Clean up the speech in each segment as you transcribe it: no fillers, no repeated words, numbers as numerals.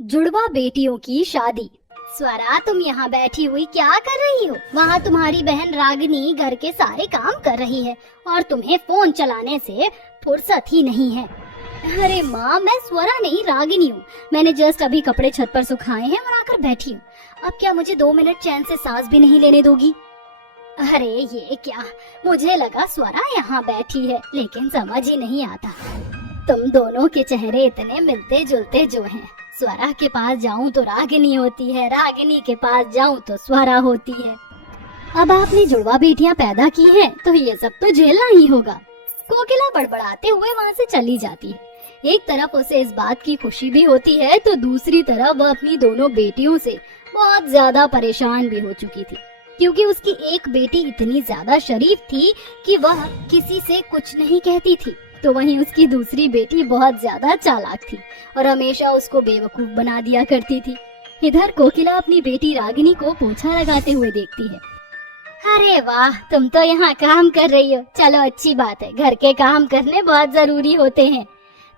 जुड़वा बेटियों की शादी। स्वरा, तुम यहाँ बैठी हुई क्या कर रही हो? वहाँ तुम्हारी बहन रागिनी घर के सारे काम कर रही है और तुम्हें फोन चलाने से फुर्सत ही नहीं है। अरे माँ, मैं स्वरा नहीं रागिनी हूँ। मैंने जस्ट अभी कपड़े छत पर सुखाए हैं और आकर बैठी हूँ। अब क्या मुझे 2 मिनट चैन से सांस भी नहीं लेने दोगी? अरे ये क्या, मुझे लगा स्वरा यहाँ बैठी है, लेकिन समझ ही नहीं आता। तुम दोनों के चेहरे इतने मिलते जुलते जो हैं। स्वरा के पास जाऊं तो रागिनी होती है, रागिनी के पास जाऊं तो स्वरा होती है। अब आपने जुड़वा बेटियां पैदा की हैं, तो ये सब तो झेलना ही होगा। कोकिला बड़बड़ाते हुए वहाँ से चली जाती है। एक तरफ उसे इस बात की खुशी भी होती है, तो दूसरी तरफ वह अपनी दोनों बेटियों से बहुत ज्यादा परेशान भी हो चुकी थी, क्योंकि उसकी एक बेटी इतनी ज्यादा शरीफ थी कि वह किसी से कुछ नहीं कहती थी, तो वहीं उसकी दूसरी बेटी बहुत ज्यादा चालाक थी और हमेशा उसको बेवकूफ बना दिया करती थी। इधर कोकिला अपनी बेटी रागिनी को पोछा लगाते हुए देखती है। अरे वाह, तुम तो यहाँ काम कर रही हो। चलो अच्छी बात है, घर के काम करने बहुत जरूरी होते हैं।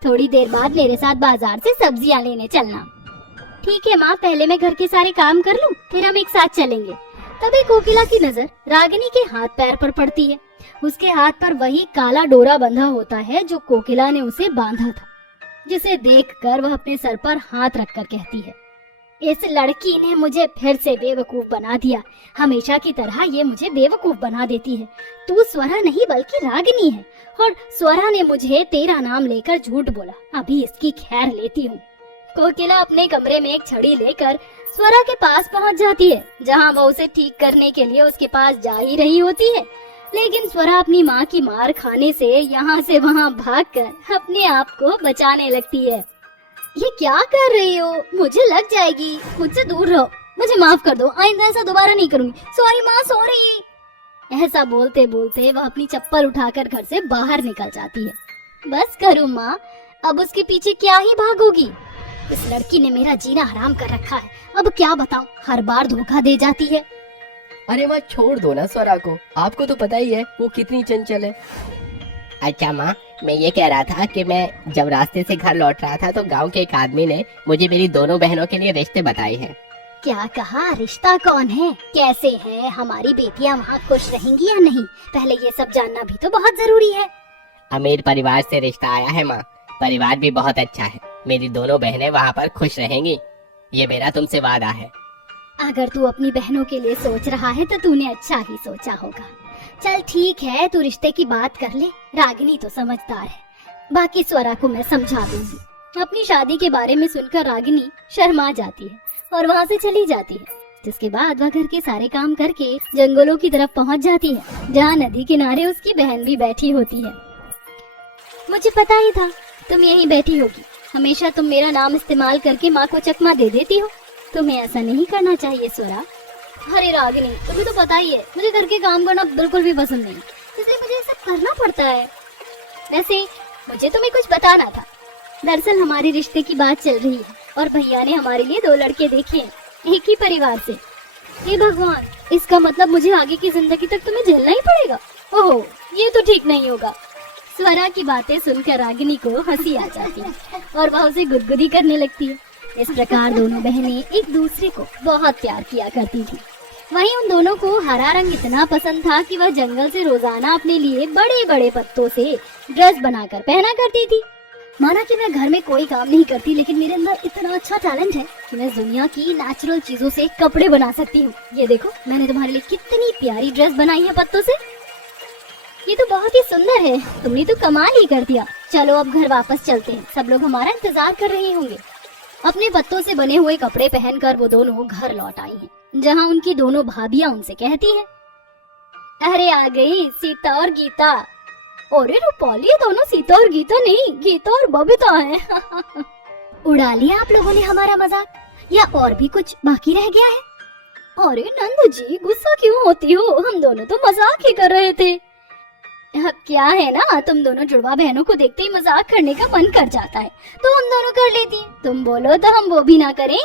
थोड़ी देर बाद मेरे साथ बाजार से सब्जियाँ लेने चलना। ठीक है माँ, पहले मैं घर के सारे काम कर लूँ, फिर हम एक साथ चलेंगे। तभी कोकिला की नजर रागिनी के हाथ पैर पर पड़ती है। उसके हाथ पर वही काला डोरा बंधा होता है जो कोकिला ने उसे बांधा था, जिसे देखकर वह अपने सर पर हाथ रखकर कहती है, इस लड़की ने मुझे फिर से बेवकूफ बना दिया। हमेशा की तरह ये मुझे बेवकूफ बना देती है। तू स्वरा नहीं बल्कि रागिनी है, और स्वरा ने मुझे तेरा नाम लेकर झूठ बोला। अभी इसकी खैर लेती हूँ। कोकिला अपने कमरे में एक छड़ी लेकर स्वरा के पास पहुँच जाती है, जहाँ वह उसे ठीक करने के लिए उसके पास जा ही रही होती है। लेकिन स्वरा अपनी माँ की मार खाने से यहाँ से वहाँ भागकर अपने आप को बचाने लगती है। ये क्या कर रही हो? मुझे लग जाएगी, मुझसे दूर रहो, मुझे माफ कर दो, आइंदा ऐसा दोबारा नहीं करूंगी। सॉरी माँ, सॉरी। ऐसा बोलते बोलते वह अपनी चप्पल उठाकर घर से बाहर निकल जाती है। बस करो माँ, अब उसके पीछे क्या ही भागोगी। इस लड़की ने मेरा जीना हराम कर रखा है। अब क्या बताऊं, हर बार धोखा दे जाती है। अरे माँ, छोड़ दो ना स्वरा को, आपको तो पता ही है वो कितनी चंचल है। अच्छा माँ, मैं ये कह रहा था कि मैं जब रास्ते से घर लौट रहा था तो गांव के एक आदमी ने मुझे मेरी दोनों बहनों के लिए रिश्ते बताए हैं। क्या कहा? रिश्ता कौन है, कैसे है, हमारी बेटियां वहाँ खुश रहेंगी या नहीं? पहले ये सब जानना भी तो बहुत जरूरी है। अमीर परिवार से रिश्ता आया है माँ, परिवार भी बहुत अच्छा है। मेरी दोनों बहनें वहाँ पर खुश रहेंगी, ये मेरा तुमसे वादा है। अगर तू अपनी बहनों के लिए सोच रहा है तो तूने अच्छा ही सोचा होगा। चल ठीक है, तू रिश्ते की बात कर ले, रागिनी तो समझदार है, बाकी स्वरा को मैं समझा दूंगी। अपनी शादी के बारे में सुनकर रागिनी शर्मा जाती है और वहाँ से चली जाती है, जिसके बाद वह घर के सारे काम करके जंगलों की तरफ पहुँच जाती है, जहाँ नदी किनारे उसकी बहन भी बैठी होती है। मुझे पता ही था तुम यहीं बैठी होगी। हमेशा तुम मेरा नाम इस्तेमाल करके माँ को चकमा दे देती हो। तुम्हें ऐसा नहीं करना चाहिए स्वरा। अरे रागिनी, तुम्हें तो पता ही है मुझे घर के काम करना बिल्कुल भी पसंद नहीं, इसलिए मुझे ये सब करना पड़ता है। वैसे मुझे तुम्हें कुछ बताना था। दरअसल हमारे रिश्ते की बात चल रही है और भैया ने हमारे लिए 2 लड़के देखे हैं, एक ही परिवार से। हे भगवान, इसका मतलब मुझे आगे की जिंदगी तक तुम्हें झेलना ही पड़ेगा। ओहो, ये तो ठीक नहीं होगा। स्वरा की बातें सुनकर रागिनी को हंसी आ जाती है और वह उसे गुदगुदी करने लगती है। इस प्रकार दोनों बहनें एक दूसरे को बहुत प्यार किया करती थी। वहीं उन दोनों को हरा रंग इतना पसंद था कि वह जंगल से रोजाना अपने लिए बड़े बड़े पत्तों से ड्रेस बनाकर पहना करती थी। माना कि मैं घर में कोई काम नहीं करती, लेकिन मेरे अंदर इतना अच्छा टैलेंट है कि मैं दुनिया की नेचुरल चीजों से कपड़े बना सकती हूँ। ये देखो, मैंने तुम्हारे लिए कितनी प्यारी ड्रेस बनाई है पत्तों से। ये तो बहुत ही सुंदर है, तुमने तो कमाल ही कर दिया। चलो अब घर वापस चलते हैं, सब लोग हमारा इंतजार कर रहे होंगे। अपने पत्तों से बने हुए कपड़े पहनकर वो दोनों घर लौट आई हैं, जहाँ उनकी दोनों भाभियां उनसे कहती हैं, अरे आ गई सीता और गीता। अरे रूपाली, ये दोनों सीता और गीता नहीं, गीता और बबीता हैं। उड़ा लिया आप लोगों ने हमारा मजाक, या और भी कुछ बाकी रह गया है? अरे नंदू जी, गुस्सा क्यों होती हो, हम दोनों तो मजाक ही कर रहे थे। अब क्या है ना, तुम दोनों जुड़वा बहनों को देखते ही मजाक करने का मन कर जाता है, तो हम दोनों कर लेती हैं। तुम बोलो तो हम वो भी ना करें।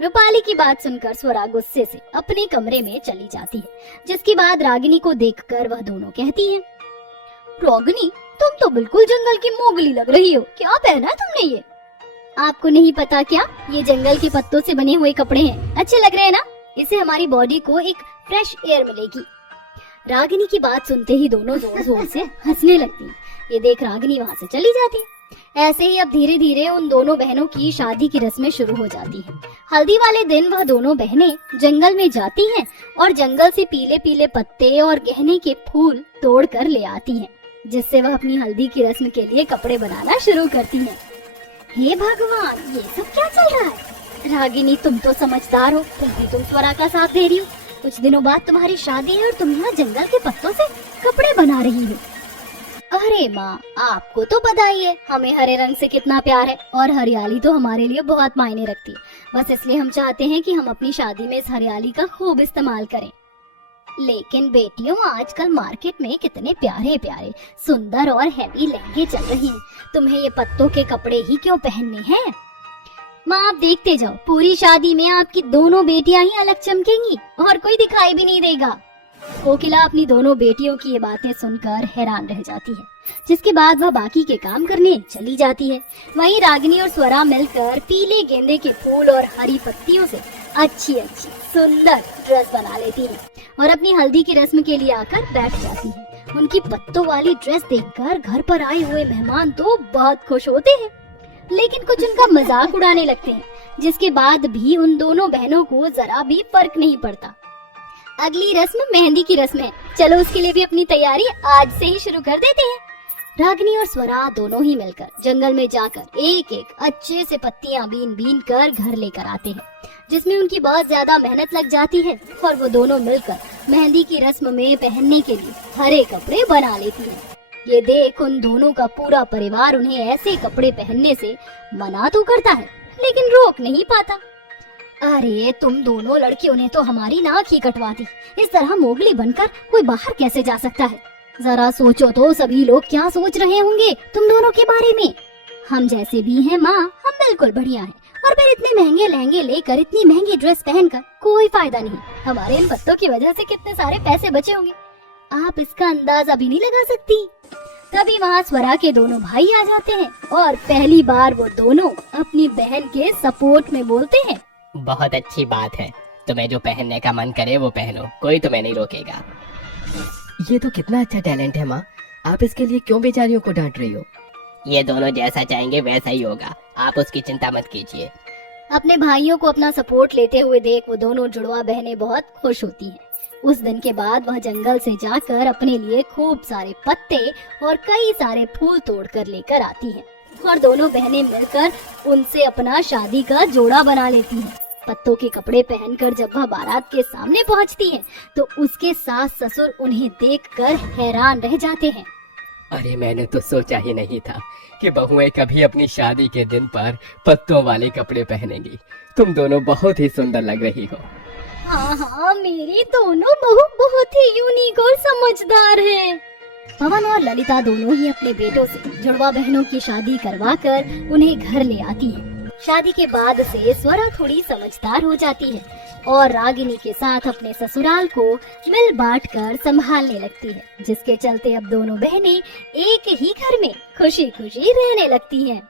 रूपाली की बात सुनकर स्वरा गुस्से से अपने कमरे में चली जाती है, जिसके बाद रागिनी को देखकर वह दोनों कहती हैं, रागिनी, तुम तो बिल्कुल जंगल की मोगली लग रही हो, क्या पहना है तुमने ये? आपको नहीं पता क्या, ये जंगल के पत्तों से बने हुए कपड़े हैं। अच्छे लग रहे हैं ना? इससे हमारी बॉडी को एक फ्रेश एयर मिलेगी। रागिनी की बात सुनते ही दोनों जोर जोर से हंसने लगती। ये देख रागिनी वहाँ से चली जाती। ऐसे ही अब धीरे धीरे उन दोनों बहनों की शादी की रस्में शुरू हो जाती हैं। हल्दी वाले दिन वह दोनों बहनें जंगल में जाती हैं और जंगल से पीले पीले पत्ते और गहने के फूल तोड़ कर ले आती हैं, जिससे वह अपनी हल्दी की रस्म के लिए कपड़े बनाना शुरू करती हैं। हे भगवान, ये सब क्या चल रहा है? रागिनी, तुम तो समझदार हो, फिर भी तुम स्वरा का साथ दे रही हो। कुछ दिनों बाद तुम्हारी शादी है और तुम यहाँ जंगल के पत्तों से कपड़े बना रही हो। अरे माँ, आपको तो पता ही है हमें हरे रंग से कितना प्यार है और हरियाली तो हमारे लिए बहुत मायने रखती है। बस इसलिए हम चाहते हैं कि हम अपनी शादी में इस हरियाली का खूब इस्तेमाल करें। लेकिन बेटियों, आजकल मार्केट में कितने प्यारे प्यारे सुंदर और हैवी लहंगे चल रहे हैं, तुम्हें ये पत्तों के कपड़े ही क्यों पहनने हैं? माँ, आप देखते जाओ, पूरी शादी में आपकी दोनों बेटियां ही अलग चमकेंगी और कोई दिखाई भी नहीं देगा। कोकिला अपनी दोनों बेटियों की ये बातें सुनकर हैरान रह जाती है, जिसके बाद वह बाकी के काम करने चली जाती है। वहीं रागिनी और स्वरा मिलकर पीले गेंदे के फूल और हरी पत्तियों से अच्छी अच्छी सुंदर ड्रेस बना लेती है और अपनी हल्दी की रस्म के लिए आकर बैठ जाती है। उनकी पत्तों वाली ड्रेस देखकर घर पर आए हुए मेहमान तो बहुत खुश होते हैं, लेकिन कुछ उनका मजाक उड़ाने लगते हैं, जिसके बाद भी उन दोनों बहनों को जरा भी फर्क नहीं पड़ता। अगली रस्म मेहंदी की रस्म है, चलो उसके लिए भी अपनी तैयारी आज से ही शुरू कर देते हैं। रागिनी और स्वरा दोनों ही मिलकर जंगल में जाकर एक एक अच्छे से पत्तियां बीन बीन कर घर लेकर आते हैं, जिसमें उनकी बहुत ज्यादा मेहनत लग जाती है और वो दोनों मिलकर मेहंदी की रस्म में पहनने के लिए हरे कपड़े बना लेती हैं। ये देख उन दोनों का पूरा परिवार उन्हें ऐसे कपड़े पहनने से मना तो करता है, लेकिन रोक नहीं पाता। अरे तुम दोनों लड़कियों ने तो हमारी नाक ही कटवा दी। इस तरह मोगली बनकर कोई बाहर कैसे जा सकता है? जरा सोचो तो सभी लोग क्या सोच रहे होंगे तुम दोनों के बारे में। हम जैसे भी हैं माँ, हम बिल्कुल बढ़िया हैं, और फिर इतने महंगे लहंगे लेकर इतनी महंगी ड्रेस पहनकर कोई फायदा नहीं। हमारे इन पत्तों की वजह से कितने सारे पैसे बचे होंगे, आप इसका अंदाजा भी नहीं लगा सकती। तभी वहाँ स्वरा के दोनों भाई आ जाते हैं और पहली बार वो दोनों अपनी बहन के सपोर्ट में बोलते हैं, बहुत अच्छी बात है, तुम्हें जो पहनने का मन करे वो पहनो, कोई तुम्हें नहीं रोकेगा। ये तो कितना अच्छा टैलेंट है माँ, आप इसके लिए क्यों बेचारियों को डांट रही हो? ये दोनों जैसा चाहेंगे वैसा ही होगा, आप उसकी चिंता मत कीजिए। अपने भाइयों को अपना सपोर्ट लेते हुए देख वो दोनों जुड़वा बहनें बहुत खुश होती हैं। उस दिन के बाद वह जंगल से जाकर अपने लिए खूब सारे पत्ते और कई सारे फूल तोड़कर लेकर आती हैं और दोनों बहनें मिलकर उनसे अपना शादी का जोड़ा बना लेती हैं। पत्तों के कपड़े पहनकर जब वह बारात के सामने पहुंचती है तो उसके सास ससुर उन्हें देखकर हैरान रह जाते हैं। अरे मैंने तो सोचा ही नहीं था कि बहुएं कभी अपनी शादी के दिन पर पत्तों वाले कपड़े पहनेंगी। तुम दोनों बहुत ही सुंदर लग रही हो। हाँ हाँ, मेरी दोनों बहू बहुत ही यूनिक और समझदार हैं। पवन और ललिता दोनों ही अपने बेटों से जुड़वा बहनों की शादी करवाकर उन्हें घर ले आती हैं। शादी के बाद से स्वरा थोड़ी समझदार हो जाती है और रागिनी के साथ अपने ससुराल को मिल बांट कर संभालने लगती है, जिसके चलते अब दोनों बहनें एक ही घर में खुशी खुशी रहने लगती हैं।